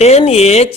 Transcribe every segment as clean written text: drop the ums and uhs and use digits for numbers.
10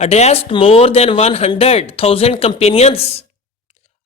addressed more than 100,000 companions।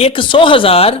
100,000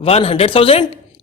100,000,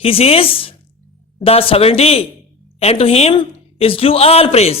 He is the sovereignty, and to him is due all praise,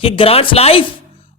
He grants life,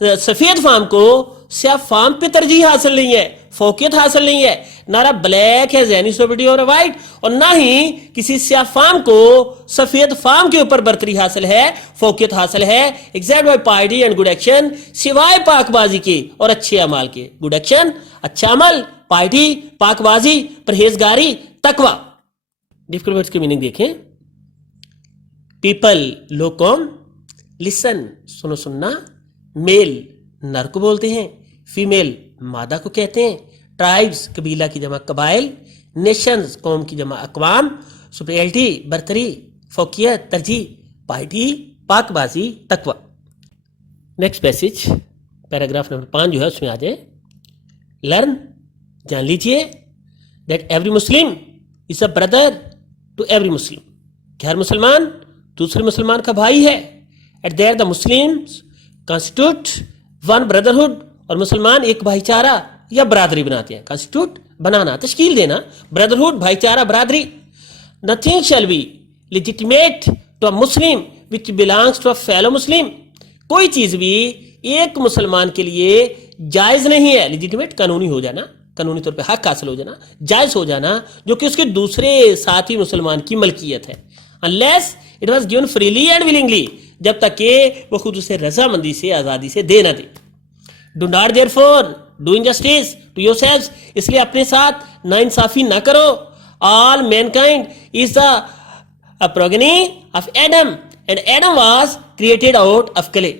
سفید فام کو سیاہ فام پہ ترجیح حاصل نہیں ہے, فوقیت حاصل نہیں ہے. نہ بلیک ہے ذہنی سوپرٹی اور وائٹ, اور نہ ہی کسی سیاہ فام کو سفید فام کے اوپر برتری حاصل ہے, فوقیت حاصل ہے. Except by piety and good action, سوائے پاک بازی کے اور اچھے اعمال کے. گڈ ایکشن اچھا عمل, پائٹی پاک بازی, پرہیزگاری, تقوی. ڈفیکلٹ ورڈز کے میننگ دیکھیں. پیپل لوگ قوم, لسن سنو سننا, میل نر کو بولتے ہیں, فیمیل مادہ کو کہتے ہیں, ٹرائبز قبیلہ کی جمع قبائل, نیشنز قوم کی جمع اقوام, سپریلٹی برتری, فوقیت ترجیح, پائٹی پاک بازی, تقوی. نیکسٹ پیسج پیراگراف نمبر 5 جو ہے اس میں آ جائے. لرن جان لیجئے that every Muslim is a brother to every Muslim, کہ ہر مسلمان دوسرے مسلمان کا بھائی ہے. At there the Muslims constitute one brotherhood, اور مسلمان ایک بھائی چارہ یا برادری بناتے ہیں. کانسٹیٹیوٹ بنانا, تشکیل دینا, بردرہڈ بھائی چارہ برادری. Nothing shall be legitimate to a Muslim which belongs to a fellow Muslim, کوئی چیز بھی ایک مسلمان کے لیے جائز نہیں ہے. لیجیٹیمیٹ قانونی ہو جانا, قانونی طور پہ حق حاصل ہو جانا, جائز ہو جانا, جو کہ اس کے دوسرے ساتھی مسلمان کی ملکیت ہے. unless it was given freely and willingly, جب تک کہ وہ خود اسے رضامندی سے آزادی سے دے نہ دے. do not therefore do injustice to yourselves, اس لیے اپنے ساتھ ناانصافی نہ کرو. all mankind is the progeny of Adam and Adam was created out of clay.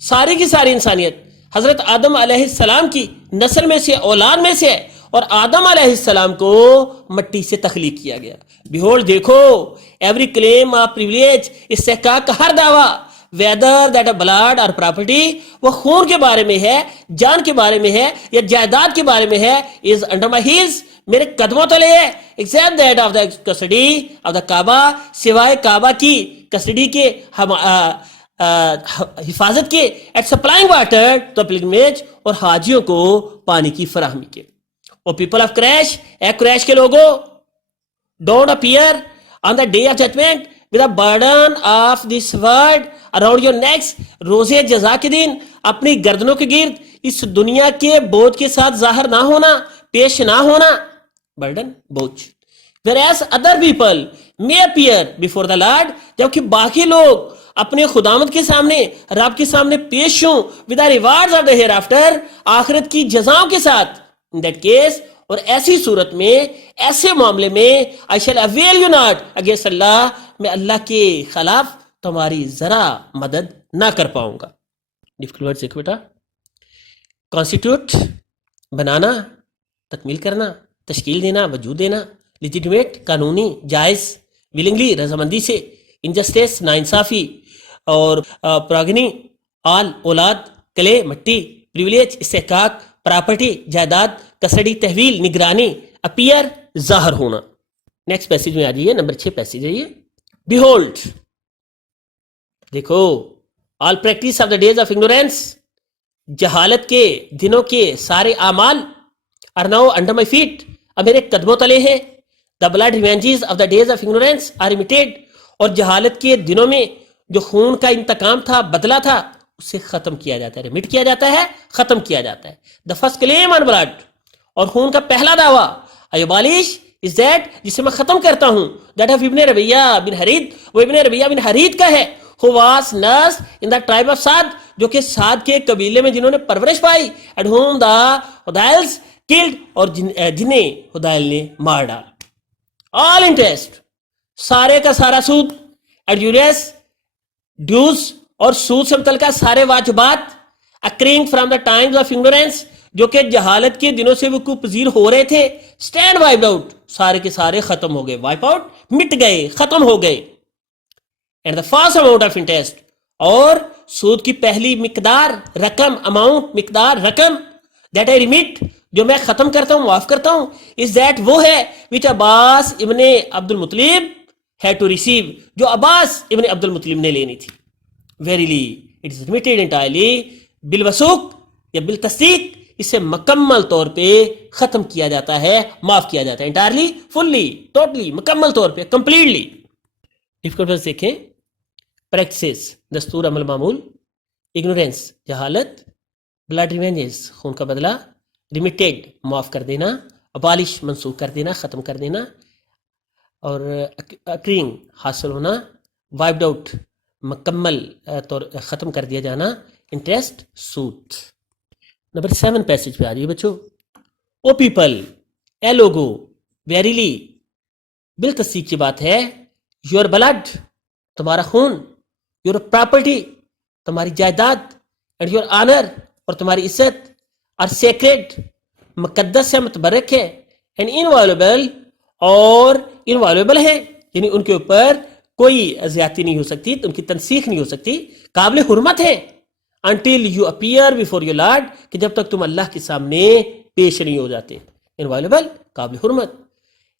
ساری کی ساری انسانیت حضرت آدم علیہ السلام کی نسل میں سے, اولاد میں سے, اور آدم علیہ السلام کو مٹی سے تخلیق کیا گیا. بیہولڈ دیکھو, ایوری کلیم آف پریویلیج, استحقاق کا ہر دعویٰ, ویدر دیٹ اے بلڈ اور پراپرٹی, وہ خون کے بارے میں ہے, جان کے بارے میں ہے, یا جائیداد کے بارے میں ہے, از انڈر مائی ہیلز, میرے قدموں تلے ہے. Except that of the custody of the Kaaba, سوائے کعبہ کی کسٹڈی کے, حفاظت کے, at supplying water to pilgrimage, اور حاجیوں کو پانی کی فراہمی کے. اور people of Quraish, O Quraish کے لوگوں, don't appear on the day of judgment with a burden of this world around your necks, روز جزا کے دن اپنی گردنوں کے گرد اس دنیا کے بوجھ کے ساتھ ظاہر نہ ہونا, پیش نہ ہونا. برڈن بوجھ. whereas other people may appear before the Lord, جبکہ باقی لوگ اپنے خداوند کے سامنے, رب کے سامنے پیش ہوں, with the rewards of the hereafter, آخرت کی جزاؤں کے ساتھ. in that case, اور ایسی صورت میں, ایسے معاملے میں, I shall avail you not against Allah, میں اللہ کے خلاف تمہاری ذرا مدد نہ کر پاؤں گا. ڈیفیکلٹ ورڈ دیکھو بیٹا. کانسٹیٹیوٹ بنانا, تکمیل کرنا, تشکیل دینا, وجود دینا. لیجیٹیمیٹ قانونی, جائز. ولنگلی رضامندی سے. انجسٹس ناانصافی, اور پراگنی آل اولاد, کلے مٹی, پریویلیج استحقاق, پراپرٹی جائیداد, کسٹڈی تحویل نگرانی, اپیئر ظاہر ہونا. نیکسٹ پیسج میں آ جائیے, نمبر 6 پیسج ہے یہ. بیہولڈ دیکھو, all practice of the days of ignorance, جہالت کے دنوں کے سارے اعمال, are now under my feet, اب میرے قدموں تلے ہیں. The blood revenges of the days of ignorance are remitted, اور جہالت کے دنوں میں جو خون کا انتقام تھا, بدلہ تھا, اسے ختم کیا جاتا ہے, ریمیٹ کیا جاتا ہے, ختم کیا جاتا ہے. The first claim on blood, اور خون کا پہلا دعویٰ, I abolish is that, جسے میں ختم کرتا ہوں, that of ابن ربیہ بن حرید, وہ ابن ربیہ بن حرید کا ہے. who was nursed in the tribe of Sad, جو کہ سعد کے قبیلے میں جنہوں نے پرورش پائی, at whom the Hudayls killed, اور جنہیں ہدائل نے مار ڈالا. all interest, سارے کا سارا سود, adjures ڈیوز, اور سود سے متعلقہ سارے واجبات, accruing from the times of ignorance, جو کہ جہالت کے دنوں سے وقوع پذیر ہو رہے تھے, stand wiped out, سارے کے سارے ختم ہو گئے. wipe out مٹ گئے, ختم ہو گئے. and the first amount of interest, اور سود کی پہلی مقدار, رقم, amount مقدار, رقم, that I remit, جو میں ختم کرتا ہوں, معاف کرتا ہوں, is that وہ ہے which عباس ابن عبد المطلب had to receive, جو عباس ابن عبد المطلب نے لینی تھی. verily it is remitted entirely, بالوثوق یا بالتصدیق, اسے مکمل طور پہ ختم کیا جاتا ہے, معاف کیا جاتا ہے. entirely, fully, totally, مکمل طور پہ, completely. ڈیفیکلٹ ورڈز دیکھیں. پریکٹسز, دستور عمل معمول. ignorance جہالت, blood revenges خون کا بدلہ, remitted معاف کر دینا, abolish منسوخ کر دینا, ختم کر دینا, اور occurring حاصل ہونا, wiped out مکمل طور ختم کر دیا جانا, interest سود. نمبر 7 پیسج پہ آ رہی ہے بچوں. او پیپل, اے لوگو, ویریلی بالتصدیق کی بات ہے, یور بلڈ تمہارا خون, یور پراپرٹی تمہاری جائیداد, اینڈ یور آنر اور تمہاری عزت, آر سیکریڈ مقدس ہے, متبرک ہے, اینڈ انوالویبل اور انوالویبل ہے, یعنی ان کے اوپر کوئی زیادتی نہیں ہو سکتی, ان کی تنسیخ نہیں ہو سکتی, قابل حرمت ہے. Until you appear before your lord, کہ جب تک تم اللہ کے سامنے پیش نہیں ہو جاتے. انوالویبل قابل حرمت.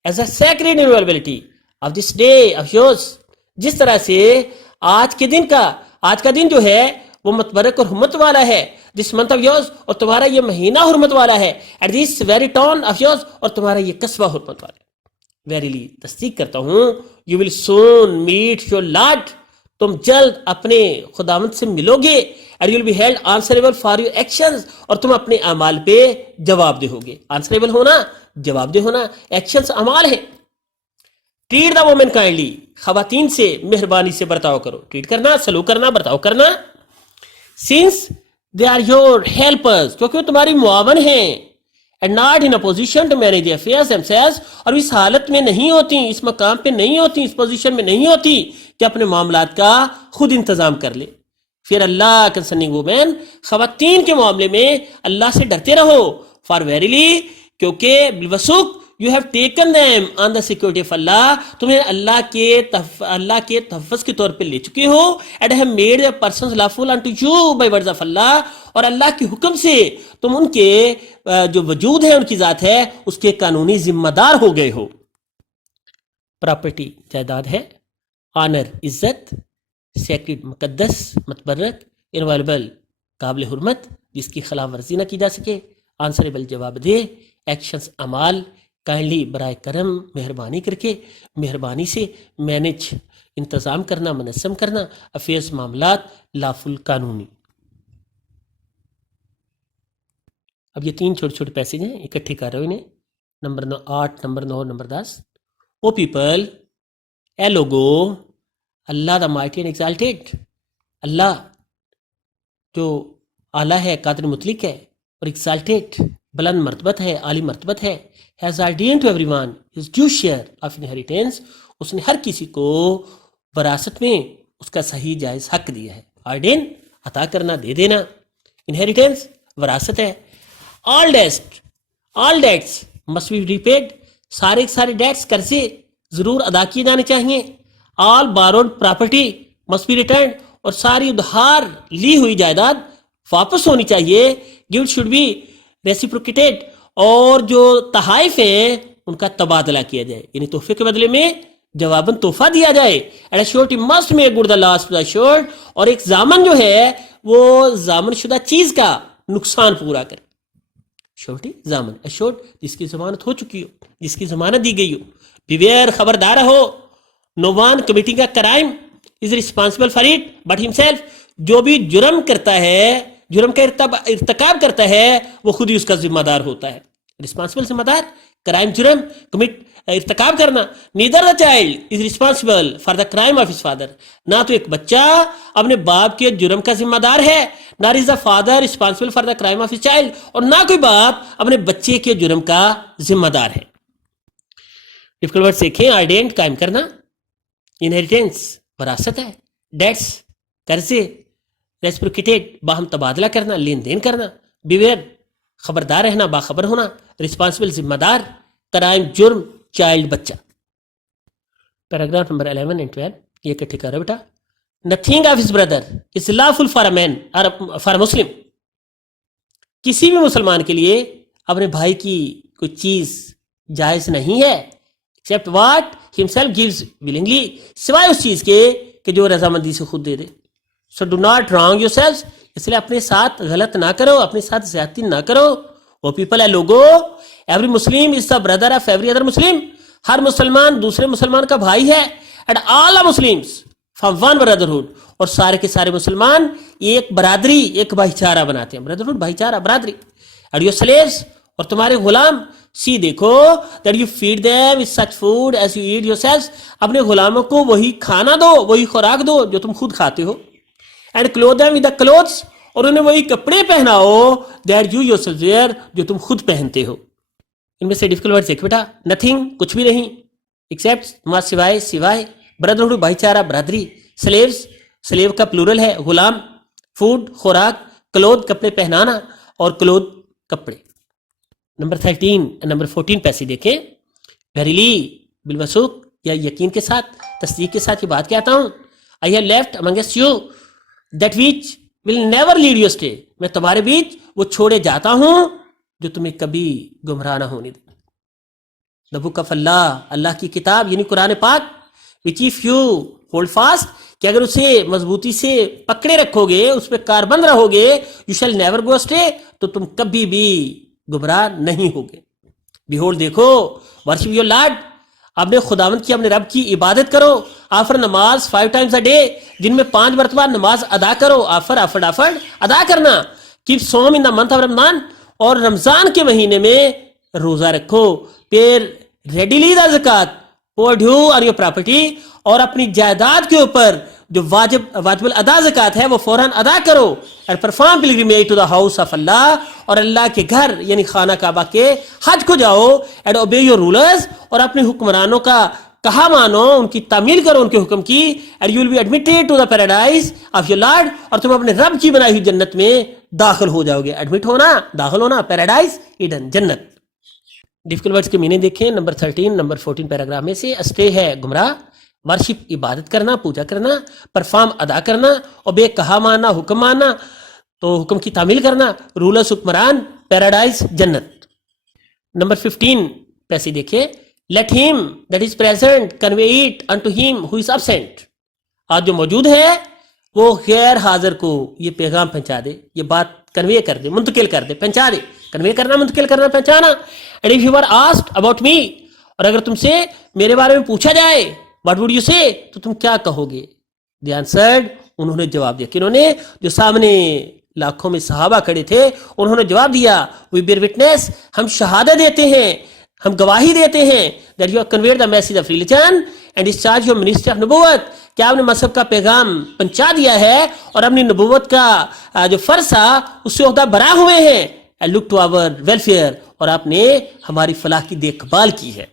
As a sacred inviolability of this day of yours, جس طرح سے آج کا دن جو ہے وہ متبرک اور حرمت والا ہے. دس منتھ آف یورز, اور تمہارا یہ مہینہ حرمت والا ہے. At this very town of yours, اور تمہارا یہ قصبہ حرمت والا ہے. ویریلی تصدیق کرتا ہوں, you will soon meet your lord, تم جلد اپنے خداوند سے ملو گے. And you will be held answerable for your actions, اور تم اپنے اعمال پہ جواب دہ ہوگے. آنسریبل ہونا, جواب دہ ہونا, ایکشنز اعمال ہے. ٹریٹ دا وومن کائنڈلی, خواتین سے مہربانی سے برتاؤ کرو. ٹریٹ کرنا, سلوک کرنا, برتاؤ کرنا. Since they are your helpers, کیونکہ وہ تمہاری معاون ہیں. And not in position to manage affairs themselves, اور اس حالت میں نہیں ہوتی, اس مقام پہ نہیں ہوتی, اس پوزیشن میں نہیں ہوتی کہ اپنے معاملات کا خود انتظام کر لے. پھر اللہ کنسرننگ وومین, خواتین کے معاملے میں اللہ سے ڈرتے رہو. فار ویریلی, کیونکہ بالوثوق, you have taken them on the security of Allah, تمہیں اللہ کے تحفظ کے طور پہ لے چکے ہو. And have made the persons lawful unto you by words of Allah, اور اللہ کے حکم سے تم ان کے جو وجود ہے, ان کی ذات ہے, اس کے قانونی ذمہ دار ہو گئے ہو. پراپرٹی جائیداد ہے, آنر عزت, سیکرڈ مقدس متبرک, انوالویبل قابل حرمت جس کی خلاف ورزی نہ کی جا سکے, آنسریبل جواب دے, ایکشنز اعمال, کائنڈلی برائے کرم مہربانی کر کے, مہربانی سے, مینج انتظام کرنا, منظم کرنا, افیئرز معاملات, لافل قانونی. اب یہ 3 چھوٹے چھوٹے پیسج ہیں, اکٹھے کر رہے ہو انہیں. Number 8, number 9, number 10. O people, اے لوگو, Allah the mighty and exalted, Allah جو اعلیٰ ہے, قادر مطلق ہے, اور ایگزالٹیڈ بلند مرتبت ہے, عالی مرتبت ہے. has ordained to everyone his due share of inheritance, اس نے ہر کسی کو وراثت میں اس کا صحیح جائز حق دیا ہے. ordain عطا کرنا, دے دینا. inheritance وراثت ہے. all debts must be repaid, سارے ڈیٹس قرضے ضرور ادا کیے جانے چاہیے. all borrowed property must be returned, اور ساری ادھار لی ہوئی جائیداد واپس ہونی چاہیے. gift should be reciprocated, اور جو تحائف ہیں ان کا تبادلہ کیا جائے, یعنی تحفے کے بدلے میں جواباً تحفہ دیا جائے. and a surety must make good the loss to the assured, اور ایک ضامن جو ہے وہ ضامن شدہ چیز کا نقصان پورا کرے. شورٹی ضامن, assured جس کی ضمانت ہو چکی ہو, جس کی ضمانت دی گئی ہو. beware خبردار رہو, no one committing a crime is responsible for it but himself, جو بھی جرم کرتا ہے, جرم کا ارتکاب کرتا ہے, وہ خود ہی اس کا ذمہ دار ہوتا ہے. رسپانسبل ذمہ دار, کرائم جرم, کمٹ ارتکاب کرنا. Neither the child is responsible for the crime of his father, نہ تو ایک بچہ اپنے باپ کے جرم کا ذمہ دار ہے, نہ is the father responsible for the crime of his child, اور نہ کوئی باپ اپنے بچے کے جرم کا ذمہ دار ہے. ڈفیکلٹ ورڈ دیکھیں. آرڈینٹ قائم کرنا, انہیریٹنس وراثت ہے, ڈیٹس قرضے, ریسپروکیٹیڈ باہم تبادلہ کرنا, لین دین کرنا. بیویئر خبردار رہنا, باخبر ہونا. رسپانسبل ذمہ دار, کرائم جرم, چائلڈ بچہ. پیراگراف نمبر 11 and 12 یہ اکٹھے کر رہے بیٹا. Nothing of his brother is lawful for a man or for a Muslim, کسی بھی مسلمان کے لیے اپنے بھائی کی کوئی چیز جائز نہیں ہے, except what himself gives willingly, سوائے اس چیز کے کہ جو رضامندی سے خود دے دے. So do not wrong yourselves, اس لیے اپنے ساتھ غلط نہ کرو, اپنے ساتھ زیادتی نہ کرو. وہ پیپل ہے لوگو, every Muslim is the brother of every other Muslim, ہر مسلمان دوسرے مسلمان کا بھائی ہے. And all the Muslims from one brotherhood, اور سارے کے سارے مسلمان ایک برادری، ایک بھائی چارہ بناتے ہیں. بردرہڈ، بھائی چارہ، برادری. اینڈ یور سلیوز، اور تمہارے غلام، سی دیکھو that you feed them with such food as you eat yourselves، اپنے غلاموں کو وہی کھانا دو، وہی خوراک دو جو تم خود کھاتے ہو. And clothe them with the clothes، اور انہیں وہی کپڑے پہناؤ that you yourselves wear، جو تم خود پہنتے ہو. ان میں سے ڈیفیکلٹ ورڈ دیکھ بیٹا. نتھنگ، کچھ بھی نہیں. ایکسیپٹ، سوائے، سوائے. بردرہڈ، بھائی چارہ، برادری. سلیوز، سلیو کا پلورل ہے غلام. فوڈ، خوراک. کلوتھ، کپڑے پہنانا، اور کلوتھ، کپڑے. نمبر 13 نمبر 14 پیسے دیکھیں. ویریلی، بالوثوق یا یقین کے ساتھ، تصدیق کے ساتھ یہ بات کہتا ہوں. I have left amongst you that which will never lead you astray، میں تمہارے بیچ وہ چھوڑے جاتا ہوں جو تمہیں کبھی گمراہ نہ ہونے دے. The book of اللہ، اللہ کی کتاب یعنی قرآن پاک. which if you hold fast، کہ اگر اسے مضبوطی سے پکڑے رکھو گے، اس پہ کاربند رہو گے، you shall never go astray، تو تم کبھی بھی گمراہ نہیں ہوگے. بیہولڈ، دیکھو، ورشپ یور لارڈ، اپنے خداوند کی، اپنے رب کی عبادت کرو. آفر نماز 5 times a day، جن میں 5 مرتبہ نماز ادا کرو. آفر ادا کرنا. کیپ سوم ان دا منتھ آف رمضان، اور رمضان کے مہینے میں روزہ رکھو. پھر ریڈیلی دا زکات، پور ڈیو آن یور پراپرٹی، اور اپنی جائیداد کے اوپر جو واجب الادا زکات ہے وہ فوراً ادا کرو. اور perform pilgrimage to the house of Allah, اور اللہ کے گھر یعنی خانہ کعبہ کے حج کو جاؤ. اینڈ اوبے یور رولرز، اور اپنے حکمرانوں کا کہا مانو، ان کی تعمیل کرو ان کے حکم کی. And you will be admitted to the paradise of your lord, اور تم اپنے رب کی بنائی ہوئی جنت میں داخل ہو جاؤ گے. ایڈمٹ ہونا، داخل ہونا، پیراڈائز، ایڈن، جنت. ڈیفیکلٹ ورڈز کے میننگ دیکھیں. نمبر 13 نمبر 14 پیراگراف میں سے. اسٹے ہے گمراہ، ورشپ عبادت کرنا، پوجا کرنا، پرفارم ادا کرنا، اوبے کہا ماننا، حکم ماننا، تو حکم کی تعمیل کرنا. رولرز حکمران، پیراڈائز جنت. نمبر 15 پیسے دیکھیں. Let him that is present convey it unto him who is absent, آج جو موجود ہے وہ غیر حاضر کو یہ پیغام پہنچا دے، یہ بات کنوے کر دے، منتقل کر دے، پہنچا دے. کنوے کرنا، منتقل کرنا، پہنچانا. And if you are asked about me, اور اگر تم سے میرے بارے میں پوچھا جائے، واٹ وڈ یو سے، تو تم کیا کہو گے. دی آنسرڈ، انہوں نے جواب دیا. کنہوں نے؟ جو سامنے لاکھوں میں صحابہ کھڑے تھے، انہوں نے جواب دیا. وی بیئر وٹنس، ہم شہادت دیتے ہیں، ہم گواہی دیتے ہیں. That you have conveyed the message of religion and discharge your ministry of نبوت، کہ آپ نے مذہب کا پیغام پہنچا دیا ہے اور اپنی نبوت کا جو فرض تھا اس سے عہدہ برا ہوئے ہیں. And look to our welfare, اور آپ نے ہماری فلاح کی دیکھ بھال کی ہے.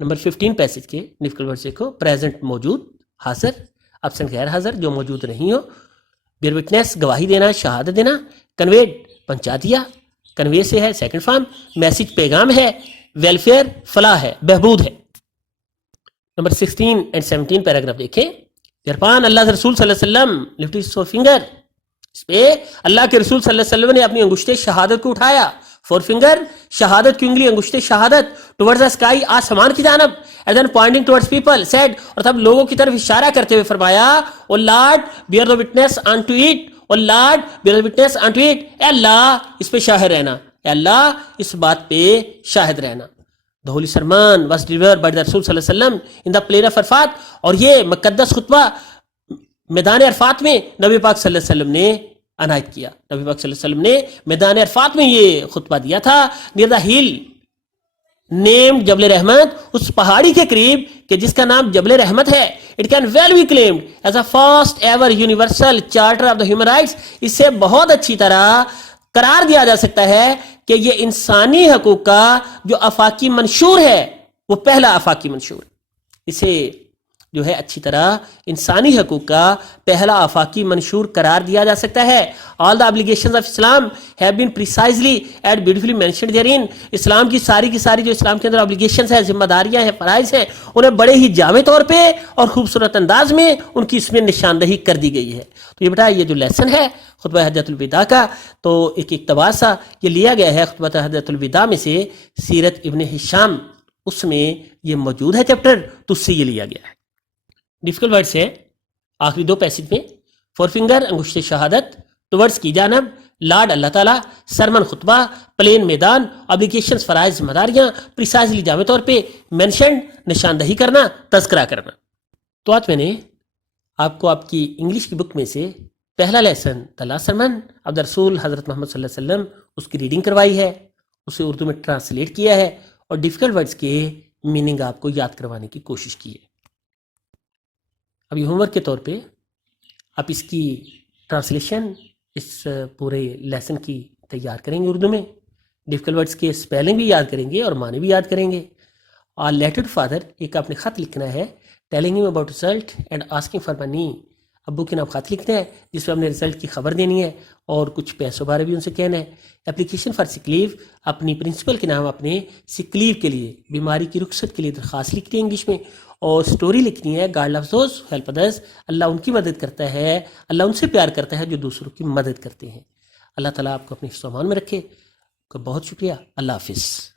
نمبر 15 پیسج کے ڈیفیکلٹ ورڈ دیکھو. پریزنٹ، موجود، حاضر. ابسنٹ، غیر حاضر، جو موجود نہیں ہو. بیئر وٹنس، گواہی دینا، شہادت دینا. کنویڈ، پہنچا دیا، کنوے سے ہے سیکنڈ فارم. میسج، پیغام ہے. ویلفیئر، فلاح ہے، بہبود ہے. نمبر 16 اینڈ 17 پیراگراف دیکھیں. درپان اللہ رسول صلی اللہ علیہ وسلم لفٹ ہز فنگر، اس پہ اللہ کے رسول صلی اللہ علیہ وسلم نے اپنی انگشت شہادت کو اٹھایا. فور فنگر، شہادت کی انگلی، انگشت شہادت. ٹورڈز دا اسکائی، آسمان کی جانب. And then pointing towards people said, اور تب لوگوں کی طرف اشارہ کرتے ہوئے فرمایا، O Lord bear the witness unto it, O Lord bear the witness unto it, اے اللہ اس پہ شاہد رہنا، اے اللہ اس بات پہ شاہد رہنا. The holy sermon was delivered by the Rasul صلی اللہ علیہ وسلم in the plain of Arafat, اور یہ مقدس خطبہ میدان عرفات میں نبی پاک صلی اللہ علیہ وسلم نے عنایت کیا. نبی پاک صلی اللہ علیہ وسلم نے میدان عرفات میں یہ خطبہ دیا تھا. near the hill named جبل رحمت، اس پہاڑی کے قریب کہ جس کا نام جبل رحمت ہے. it can well be claimed as a first ever universal charter of the human rights، اس سے بہت اچھی طرح قرار دیا جا سکتا ہے کہ یہ انسانی حقوق کا جو آفاقی منشور ہے وہ پہلا آفاقی منشور. اسے جو ہے اچھی طرح انسانی حقوق کا پہلا آفاقی منشور قرار دیا جا سکتا ہے. all the obligations of Islam have been precisely and beautifully mentioned therein، اسلام کی ساری جو اسلام کے اندر obligations ہیں، ذمہ داریاں ہیں، فرائض ہیں، انہیں بڑے ہی جامع طور پہ اور خوبصورت انداز میں ان کی اس میں نشاندہی کر دی گئی ہے. تو یہ بیٹا یہ جو لیسن ہے خطبہ حجۃ الوداع کا، تو ایک اقتباس سا یہ لیا گیا ہے خطبہ حجۃ الوداع میں سے، سیرت ابن ہشام اس میں یہ موجود ہے چیپٹر، تو اس سے یہ لیا گیا ہے. ڈیفیکلٹ ورڈس ہے آخری 2 پیسج میں. فور فنگر، انگشت شہادت. ٹورڈز کی جانب. لارڈ اللہ تعالیٰ. سرمن خطبہ. پلین میدان. ابلیگیشنز فرائض ذمہ داریاں. پریسائزلی جامع طور پہ. مینشنڈ نشاندہی کرنا، تذکرہ کرنا. تو آج میں نے آپ کو آپ کی انگلش کی بک میں سے پہلا lesson the last sermon of the رسول حضرت محمد صلی اللہ علیہ وسلم اس کی ریڈنگ کروائی ہے، اسے اردو میں ٹرانسلیٹ کیا ہے اور ڈیفیکلٹ ورڈز کے میننگ آپ کو یاد کروانے کی کوشش کی ہے۔ اب یہ ہوم ورک کے طور پہ آپ اس کی ٹرانسلیشن اس پورے لیسن کی تیار کریں گے اردو میں، ڈیفیکلٹ ورڈز کے اسپیلنگ بھی یاد کریں گے اور معنی بھی یاد کریں گے۔ اور لیٹر ٹو فادر، ایک آپ نے خط لکھنا ہے ٹیلنگ ہم about result and asking for money, ابو کے نام خط لکھنا ہے جس میں ہم نے رزلٹ کی خبر دینی ہے اور کچھ پیسوں بارے بھی ان سے کہنا ہے۔ اپلیکیشن فار سک لیو، اپنی پرنسپل کے نام اپنے سک لیو کے لیے، بیماری کی رخصت کے لیے درخواست لکھنی ہے انگلش میں، اور سٹوری لکھنی ہے God loves those help others, Allah ان کی مدد کرتا ہے، اللہ ان سے پیار کرتا ہے جو دوسروں کی مدد کرتے ہیں۔ اللہ تعالیٰ آپ کو اپنے حفظ و امان میں رکھے۔ بہت شکریہ، اللہ حافظ۔